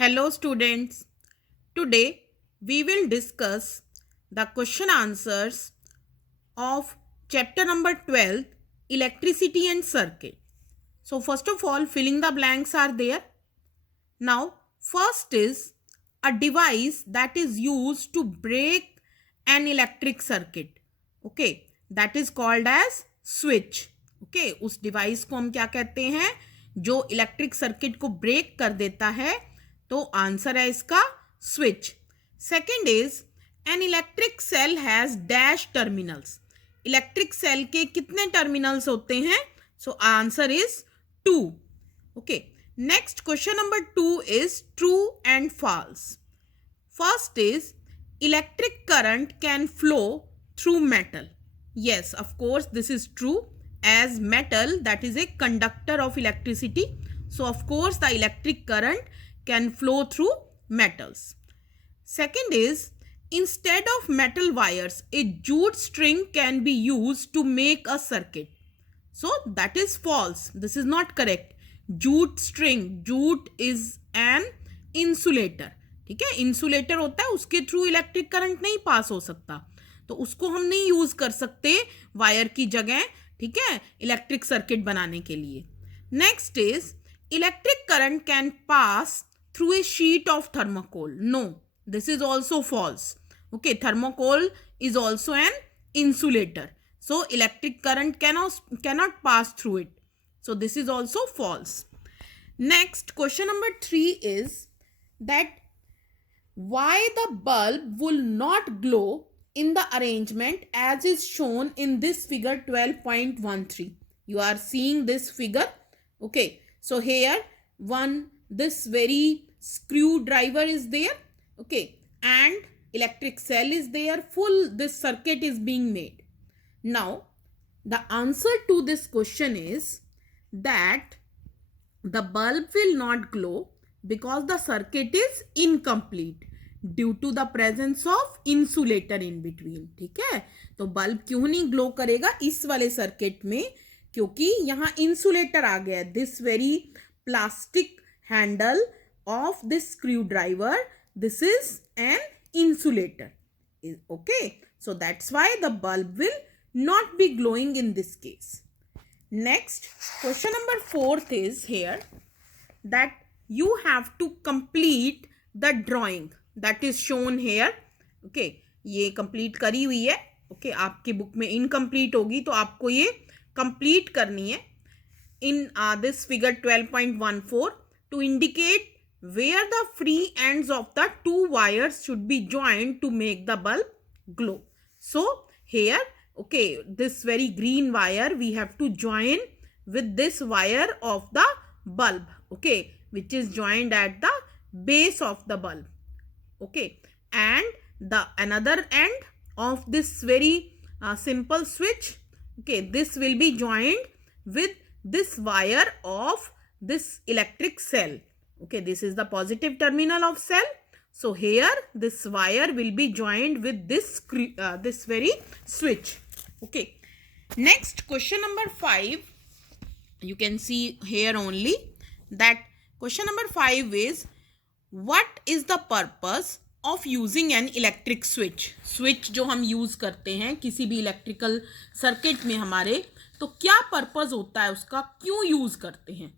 Hello students. Today we will discuss the question answers of chapter number 12, electricity and circuit. So first of all, filling the blanks are there. Now first is a device that is used to break an electric circuit. Okay, that is called as switch. Okay, उस device को हम क्या कहते हैं जो electric circuit को break कर देता है, तो आंसर है इसका switch. Second is an electric cell has dash terminals. Electric cell के कितने टर्मिनल्स होते हैं? So answer is 2. Okay, next question number 2 is true and false. First is electric current can flow through metal. Yes, of course, this is true, as metal, that is a conductor of electricity. So, of course, the electric current can flow through metals. Second is, instead of metal wires, a jute string can be used to make a circuit. So, that is false. This is not correct. Jute string, jute is an insulator. ठीक है, insulator होता है, उसके through electric current नहीं पास हो सकता, तो उसको हम नहीं यूज कर सकते वायर की जगह. ठीक है, इलेक्ट्रिक सर्किट बनाने के लिए. Next is electric current can pass through a sheet of thermocol. No, this is also false. Okay, thermocol is also an insulator, so electric current cannot pass through it, so this is also false. Next, question number 3 is that why the bulb will not glow in the arrangement as is shown in this figure 12.13. You are seeing this figure. Okay, so here this very screwdriver is there. Okay, and electric cell is there. This circuit is being made. Now the answer to this question is that the bulb will not glow because the circuit is incomplete due to the presence of insulator in between. ठीक है, तो bulb क्यों नहीं glow करेगा इस वाले circuit में? क्योंकि यहाँ इंसुलेटर आ गया. This very plastic handle of this screw driver, this is an insulator. Okay, so that's why the bulb will not be glowing in this case. Next, question number 4 is here that you have to complete the drawing that is shown here. Okay, ये complete करी हुई है. Okay, आपकी book में incomplete होगी तो आपको ये complete करनी है. In this figure 12.14 to indicate where the free ends of the two wires should be joined to make the bulb glow. So here, okay, this very green wire we have to join with this wire of the bulb. Okay, which is joined at the base of the bulb. Okay, and the another end of this very simple switch, okay, this will be joined with this wire of this electric cell. Okay, this is the positive terminal of cell, so here this wire will be joined with this very switch. Okay, next, question number 5, you can see here only that question number 5 is what is the purpose of using an electric switch. Switch जो हम use करते हैं किसी भी electrical circuit में हमारे, तो क्या पर्पस होता है उसका, क्यों यूज करते हैं.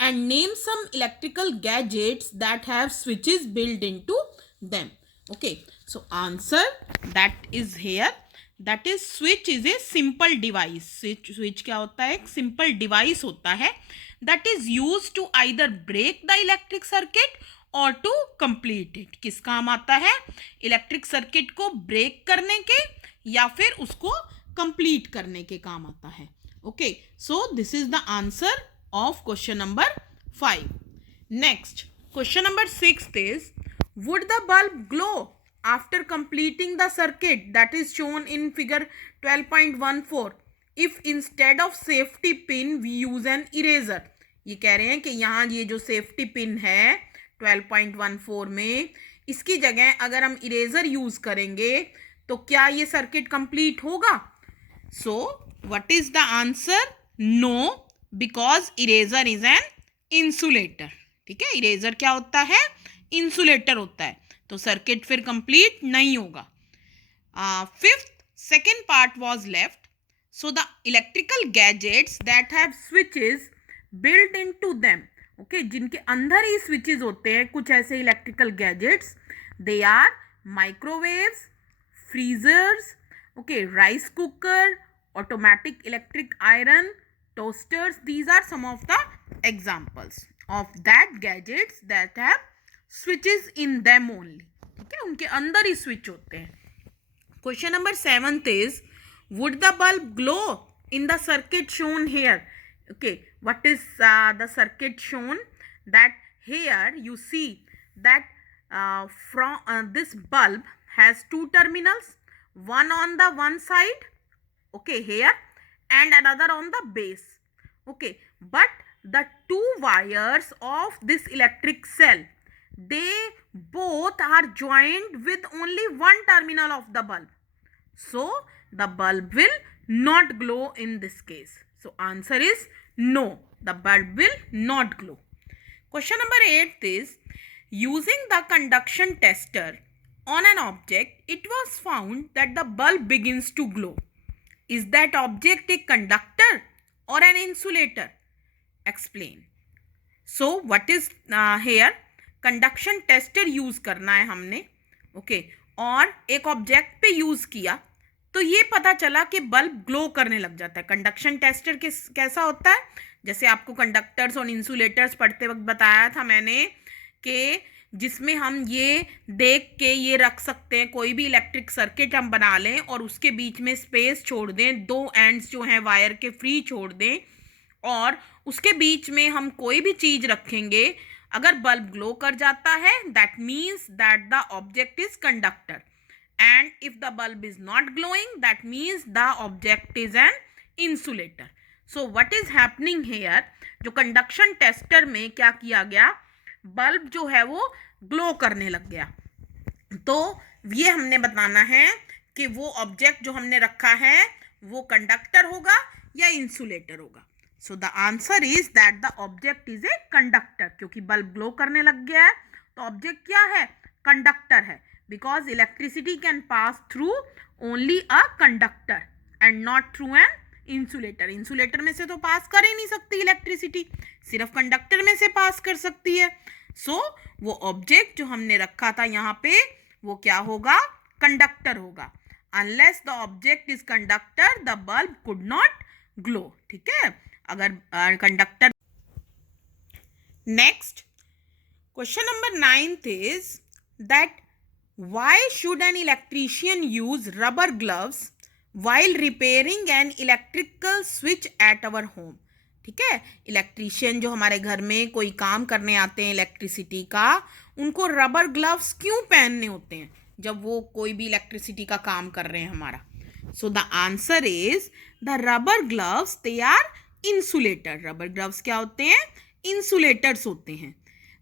And name some electrical gadgets that have switches build into them. Okay, so answer that is here, that is switch is a simple device. Switch क्या होता है? एक सिंपल डिवाइस होता है that is used to either break the electric circuit or to complete it. किस काम आता है? इलेक्ट्रिक सर्किट को ब्रेक करने के या फिर उसको कंप्लीट करने के काम आता है. Okay, so this is the answer of question number 5. Next, question number 6 is would the bulb glow after completing the circuit that is shown in figure 12.14 if instead of safety pin we use an eraser. ये कह रहे हैं कि यहाँ ये जो safety pin है 12.14 में, इसकी जगह अगर हम इरेजर यूज करेंगे तो क्या ये सर्किट कंप्लीट होगा? So what is the answer? No, because eraser is an insulator. ठीक है, इरेजर क्या होता है? इंसुलेटर होता है, तो सर्किट फिर कंप्लीट नहीं होगा. Fifth, second part was left. So the electrical gadgets that have switches built into them, okay, जिनके अंदर ही switches होते हैं, कुछ ऐसे electrical gadgets, they are microwaves, freezers, okay, rice cooker, automatic electric iron, toasters. These are some of the examples of that gadgets that have switches in them only. ठीक है, उनके अंदर ही switch होते हैं. Question number 7th is, would the bulb glow in the circuit shown here? Okay, what is the circuit shown? That here you see that from this bulb has two terminals, one on the one side, okay, here, and another on the base, okay, but the two wires of this electric cell, they both are joined with only one terminal of the bulb, so the bulb will not glow in this case. So answer is no, the bulb will not glow. Question number 8 is, using the conduction tester on an object, it was found that the bulb begins to glow. Is that object a conductor or an insulator? Explain. So what is here, conduction tester use करना है हमने, okay, और एक object पे use किया तो ये पता चला कि बल्ब ग्लो करने लग जाता है. कंडक्शन टेस्टर कैसा होता है, जैसे आपको कंडक्टर्स और इंसुलेटर्स पढ़ते वक्त बताया था मैंने कि जिसमें हम ये देख के ये रख सकते हैं, कोई भी इलेक्ट्रिक सर्किट हम बना लें और उसके बीच में स्पेस छोड़ दें, दो एंड्स जो हैं वायर के फ्री छोड़ दें और उसके बीच में हम कोई भी चीज रखेंगे, अगर बल्ब ग्लो कर जाता है, that means that the object is conductor, and if the bulb is not glowing that means the object is an insulator. So what is happening here, जो कंडक्शन टेस्टर में क्या किया गया, बल्ब जो है वो ग्लो करने लग गया. तो ये हमने बताना है कि वो ऑब्जेक्ट जो हमने रखा है वो कंडक्टर होगा या इंसुलेटर होगा. सो the answer is that the object is a conductor, क्योंकि बल्ब ग्लो करने लग गया है तो ऑब्जेक्ट क्या है, कंडक्टर है, because electricity can pass through only a conductor and not through an insulator. Insulator में से तो पास कर ही नहीं सकती इलेक्ट्रिसिटी, सिर्फ कंडक्टर में से पास कर सकती है. सो वो ऑब्जेक्ट जो हमने रखा था यहाँ पे वो क्या होगा, कंडक्टर होगा. Unless the object is conductor the bulb could not glow. ठीक है, अगर conductor. Next question number 9th is that why should an electrician use rubber gloves while repairing an electrical switch at our home. ठीक है, electrician जो हमारे घर में कोई काम करने आते हैं इलेक्ट्रिसिटी का, उनको रबर ग्लव्स क्यों पहनने होते हैं जब वो कोई भी इलेक्ट्रिसिटी का काम कर रहे हैं हमारा. So the answer is the rubber gloves they are insulator. Rubber gloves क्या होते हैं, इंसुलेटर्स होते हैं.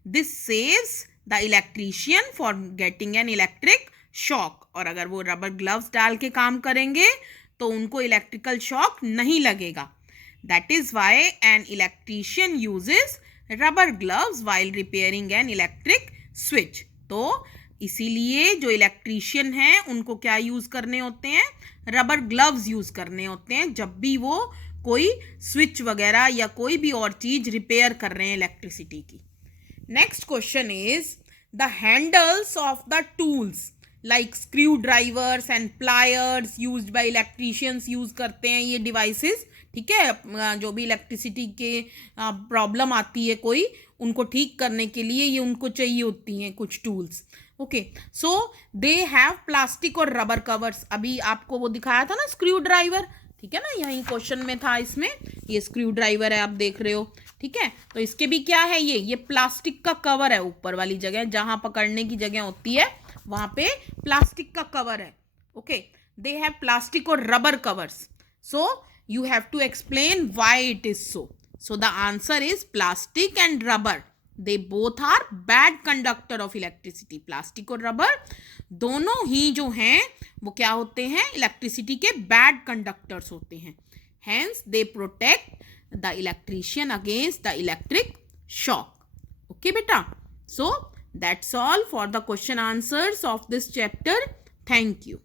This saves the electrician for getting an electric shock. और अगर वो रबर ग्लव्स डाल के काम करेंगे तो उनको इलेक्ट्रिकल शॉक नहीं लगेगा. That is why an electrician uses rubber gloves while repairing an electric switch. तो इसीलिए जो इलेक्ट्रीशियन हैं उनको क्या यूज करने होते हैं, रबर ग्लव्स यूज करने होते हैं जब भी वो कोई स्विच वगैरह या कोई भी और चीज रिपेयर कर रहे हैं इलेक्ट्रिसिटी की. Next question is the handles of the tools like screw drivers and pliers used by electricians use करते हैं ये डिवाइसेस. ठीक है, जो भी इलेक्ट्रिसिटी के प्रॉब्लम आती है कोई, उनको ठीक करने के लिए ये उनको चाहिए होती हैं कुछ tools. Okay, so they have plastic और रबर कवर्स. अभी आपको वो दिखाया था ना स्क्रू ड्राइवर, ठीक है ना, यही क्वेश्चन में था. इसमें ये स्क्रू ड्राइवर है, आप देख रहे हो. ठीक है, तो इसके भी क्या है, ये प्लास्टिक का कवर है. ऊपर वाली जगह जहां पकड़ने की जगह होती है वहां पे प्लास्टिक का कवर है. ओके, दे हैव प्लास्टिक और rubber covers. So you have to explain why it is so. So the answer is plastic and rubber, they both are bad conductor of electricity. Plastic और rubber दोनों ही जो हैं वो क्या होते हैं, इलेक्ट्रिसिटी के बैड कंडक्टर्स होते हैं. Hence they protect the electrician against the electric shock. Okay बेटा, सो That's all for the question answers of this chapter. Thank you.